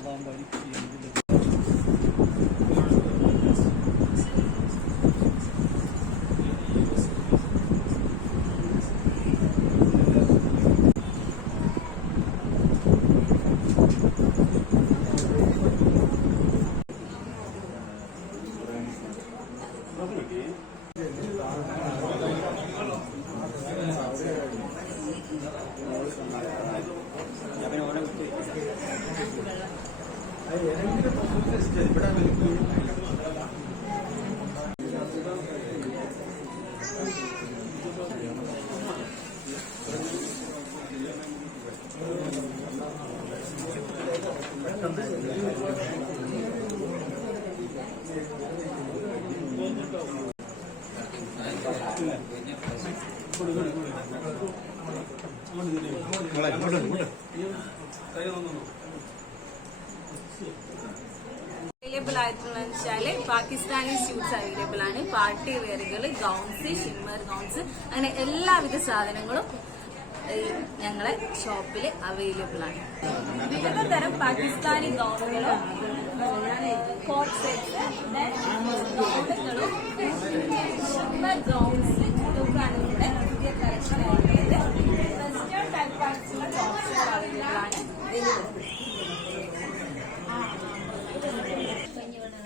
اللهم بارك فيهم. Available ആയിട്ടുള്ള Pakistani suits available ആണ്. Party വെയറുകൾ, ഗൗൺസ്, ഷിമ്മർ ഗൗൺസ്, അങ്ങനെ എല്ലാവിധ സാധനങ്ങളും ഞങ്ങളെ ഷോപ്പിൽ അവൈലബിൾ ആണ്. വിവിധ തരം പാകിസ്ഥാനി ഗൗണുകളും കോട്ട് സെറ്റ് ഗൗണുകളും ഷിമ്മർ ഗൗൺസ് ഇതൊക്കെയാണ് ഇവിടെ പുതിയ കളക്ഷൻ ആയിട്ടുള്ളത്. വെസ്റ്റേൺ ടൈപ്പ് ആയിട്ടുള്ള ടോപ്സുകൾ അവൈലബിൾ ആണ്.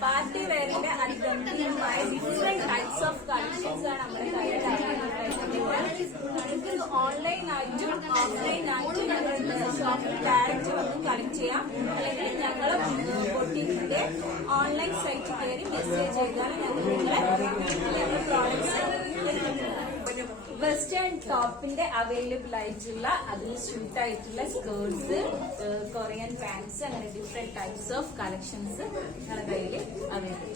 പാർട്ടി വെയറിന്റെ അതിഗംഭീരമായ ഡിഫറെന്റ് ടൈപ്സ് ഓഫ് കളക്ഷൻസ് ആണ് നമ്മുടെ കയ്യിൽ. ഓൺലൈനായിട്ടും ഓഫ്ലൈനായിട്ടും ഞങ്ങളുടെ ഷോപ്പിൽ ഡയറക്റ്റ് വന്ന് കളക്ട് ചെയ്യാം. അല്ലെങ്കിൽ ഞങ്ങളെ ബൊട്ടീക്കിന്റെ ഓൺലൈൻ സൈറ്റ് കയറി മെസ്സേജ് ചെയ്താണ് ഞങ്ങൾ നിങ്ങളെ പ്രോഡക്ട്സ്. വെസ്റ്റേൺ ടോപ്പിന്റെ അവൈലബിൾ ആയിട്ടുള്ള അതിന് സ്യൂട്ട് ആയിട്ടുള്ള സ്കേർട്സ്, കൊറിയൻ പാൻസ്, അങ്ങനെ ഡിഫറെന്റ് ടൈപ്സ് ഓഫ് കളക്ഷൻസ് ഞങ്ങളുടെ കയ്യിൽ അവൈലബിൾ.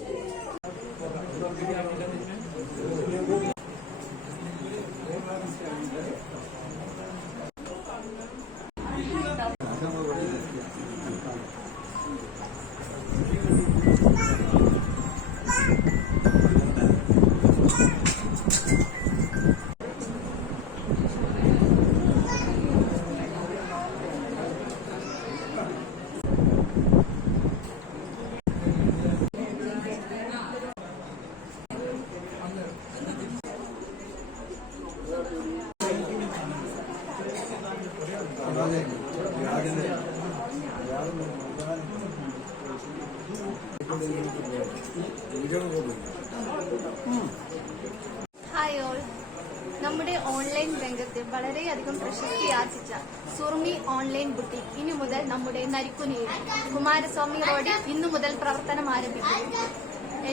Hi all. നമ്മുടെ ഓൺലൈൻ രംഗത്ത് വളരെയധികം പ്രശസ്തി ആർജിച്ച സുറുമി ഓൺലൈൻ ബുട്ടീക്ക് ഇനി മുതൽ നമ്മുടെ നരിക്കുനിയിൽ കുമാരസ്വാമി റോഡിൽ ഇന്നു മുതൽ പ്രവർത്തനം ആരംഭിക്കുന്നു.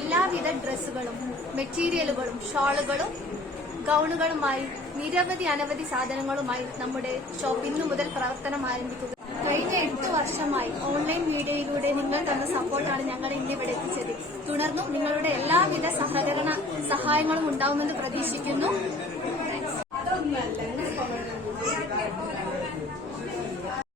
എല്ലാവിധ ഡ്രസ്സുകളും, മെറ്റീരിയലുകളും, ഷോളുകളും, ഗൗണുകളുമായി നിരവധി അനവധി സാധനങ്ങളുമായി നമ്മുടെ ഷോപ്പ് ഇന്നു മുതൽ പ്രവർത്തനം ആരംഭിക്കുക. കഴിഞ്ഞ 8 വർഷമായി ഓൺലൈൻ മീഡിയയിലൂടെ നിങ്ങൾ തന്ന സപ്പോർട്ടാണ് ഞങ്ങളെ ഇന്നിവിടെ എത്തിച്ചത്. തുടർന്നും നിങ്ങളുടെ എല്ലാവിധ സഹകരണ സഹായങ്ങളും ഉണ്ടാവുമെന്ന് പ്രതീക്ഷിക്കുന്നു.